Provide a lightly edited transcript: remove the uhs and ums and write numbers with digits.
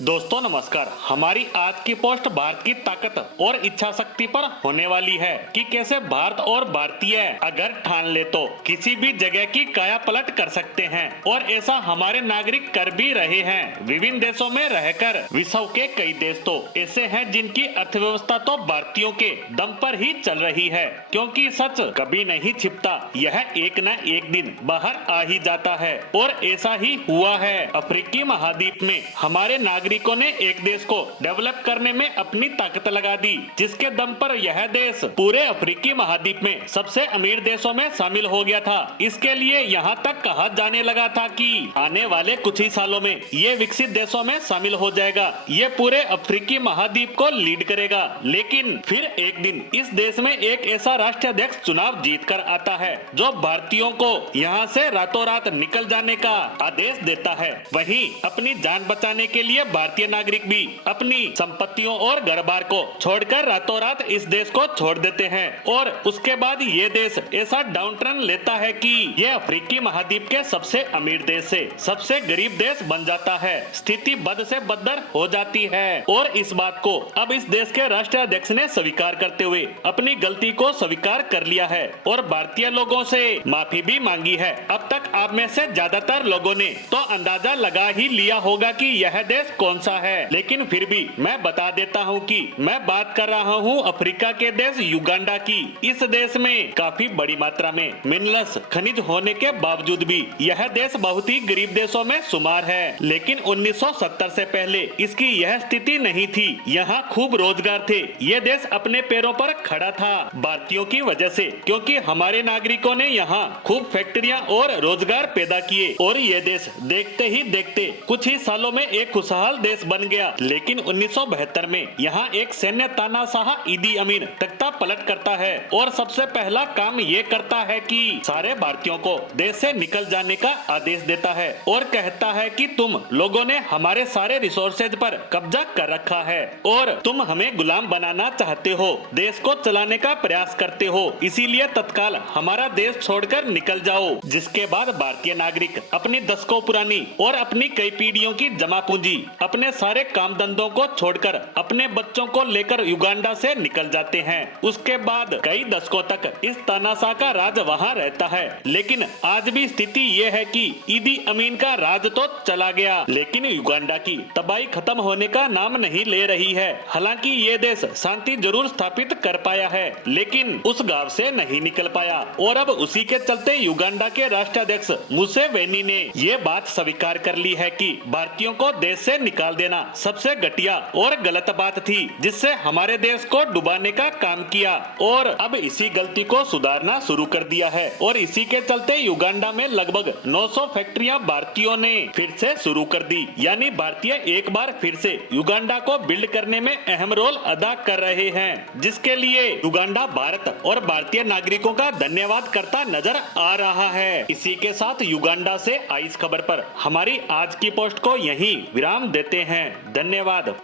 दोस्तों नमस्कार। हमारी आज की पोस्ट भारत की ताकत और इच्छा शक्ति पर होने वाली है कि कैसे भारत और भारतीय अगर ठान ले तो किसी भी जगह की काया पलट कर सकते हैं और ऐसा हमारे नागरिक कर भी रहे हैं। विभिन्न देशों में रहकर विश्व के कई देश तो ऐसे हैं जिनकी अर्थव्यवस्था तो भारतीयों के दम पर ही चल रही है, क्योंकि सच कभी नहीं छिपता, यह एक न एक दिन बाहर आ ही जाता है। और ऐसा ही हुआ है। अफ्रीकी महाद्वीप में हमारे नागरिकों ने एक देश को डेवलप करने में अपनी ताकत लगा दी, जिसके दम पर यह देश पूरे अफ्रीकी महाद्वीप में सबसे अमीर देशों में शामिल हो गया था। इसके लिए यहाँ तक कहा जाने लगा था कि आने वाले कुछ ही सालों में ये विकसित देशों में शामिल हो जाएगा, ये पूरे अफ्रीकी महाद्वीप को लीड करेगा। लेकिन फिर एक दिन इस देश में एक ऐसा राष्ट्राध्यक्ष चुनाव जीत कर आता है जो भारतीयों को यहाँ से रातों रात निकल जाने का आदेश देता है। वहीं अपनी जान बचाने के लिए भारतीय नागरिक भी अपनी संपत्तियों और घर बार को छोड़कर रातों रात इस देश को छोड़ देते हैं और उसके बाद ये देश ऐसा डाउन टर्न लेता है कि ये अफ्रीकी महाद्वीप के सबसे अमीर देश से सबसे गरीब देश बन जाता है। स्थिति बद से बदतर हो जाती है और इस बात को अब इस देश के राष्ट्राध्यक्ष ने स्वीकार करते हुए अपनी गलती को स्वीकार कर लिया है और भारतीय लोगों से माफी भी मांगी है। अब तक आप में से ज्यादातर लोगों ने तो अंदाजा लगा ही लिया होगा कि यह देश कौन सा है, लेकिन फिर भी मैं बता देता हूं कि मैं बात कर रहा हूं अफ्रीका के देश युगांडा की। इस देश में काफी बड़ी मात्रा में मिनरल्स खनिज होने के बावजूद भी यह देश बहुत ही गरीब देशों में शुमार है। लेकिन 1970 से पहले इसकी यह स्थिति नहीं थी। यहाँ खूब रोजगार थे, ये देश अपने पैरों पर खड़ा था भारतीयों की वजह से, क्योंकि हमारे नागरिकों ने यहाँ खूब फैक्ट्रियाँ और रोजगार पैदा किए और ये देश देखते ही देखते कुछ ही सालों में एक खुशहाल देश बन गया। लेकिन 1972 में यहाँ एक सैन्य तानाशाह ईदी अमीन तख्ता पलट करता है और सबसे पहला काम ये करता है कि सारे भारतीयों को देश से निकल जाने का आदेश देता है और कहता है कि तुम लोगों ने हमारे सारे रिसोर्सेज पर कब्जा कर रखा है और तुम हमें गुलाम बनाना चाहते हो, देश को चलाने का प्रयास करते हो, इसीलिए तत्काल हमारा देश छोड़कर निकल जाओ। जिसके बाद भारतीय नागरिक अपनी दशकों पुरानी और अपनी कई पीढ़ियों की जमा पूंजी, अपने सारे काम धंधों को छोड़कर अपने बच्चों को लेकर युगांडा से निकल जाते हैं। उसके बाद कई दशकों तक इस तानाशाह का राज वहां रहता है। लेकिन आज भी स्थिति ये है कि ईदी अमीन का राज तो चला गया, लेकिन युगांडा की तबाही खत्म होने का नाम नहीं ले रही है। हालांकि ये देश शांति जरूर स्थापित कर पाया है, लेकिन उस गांव से नहीं निकल पाया और अब उसी के चलते युगांडा के राष्ट्राध्यक्ष मुसेवेनी ने ये बात स्वीकार कर ली है कि भारतीयों को देश से निकाल देना सबसे घटिया और गलत बात थी, जिससे हमारे देश को डुबाने का काम किया और अब इसी गलती को सुधारना शुरू कर दिया है। और इसी के चलते युगांडा में लगभग 900 फैक्ट्रियां भारतीयों ने फिर से शुरू कर दी, यानी भारतीय एक बार फिर से युगांडा को बिल्ड करने में अहम रोल अदा कर रहे हैं, जिसके लिए युगांडा भारत और भारतीय नागरिकों का धन्यवाद करता नजर आ रहा है। इसी के साथ युगांडा से आई इस खबर पर हमारी आज की पोस्ट को यहीं विराम देते हैं। धन्यवाद।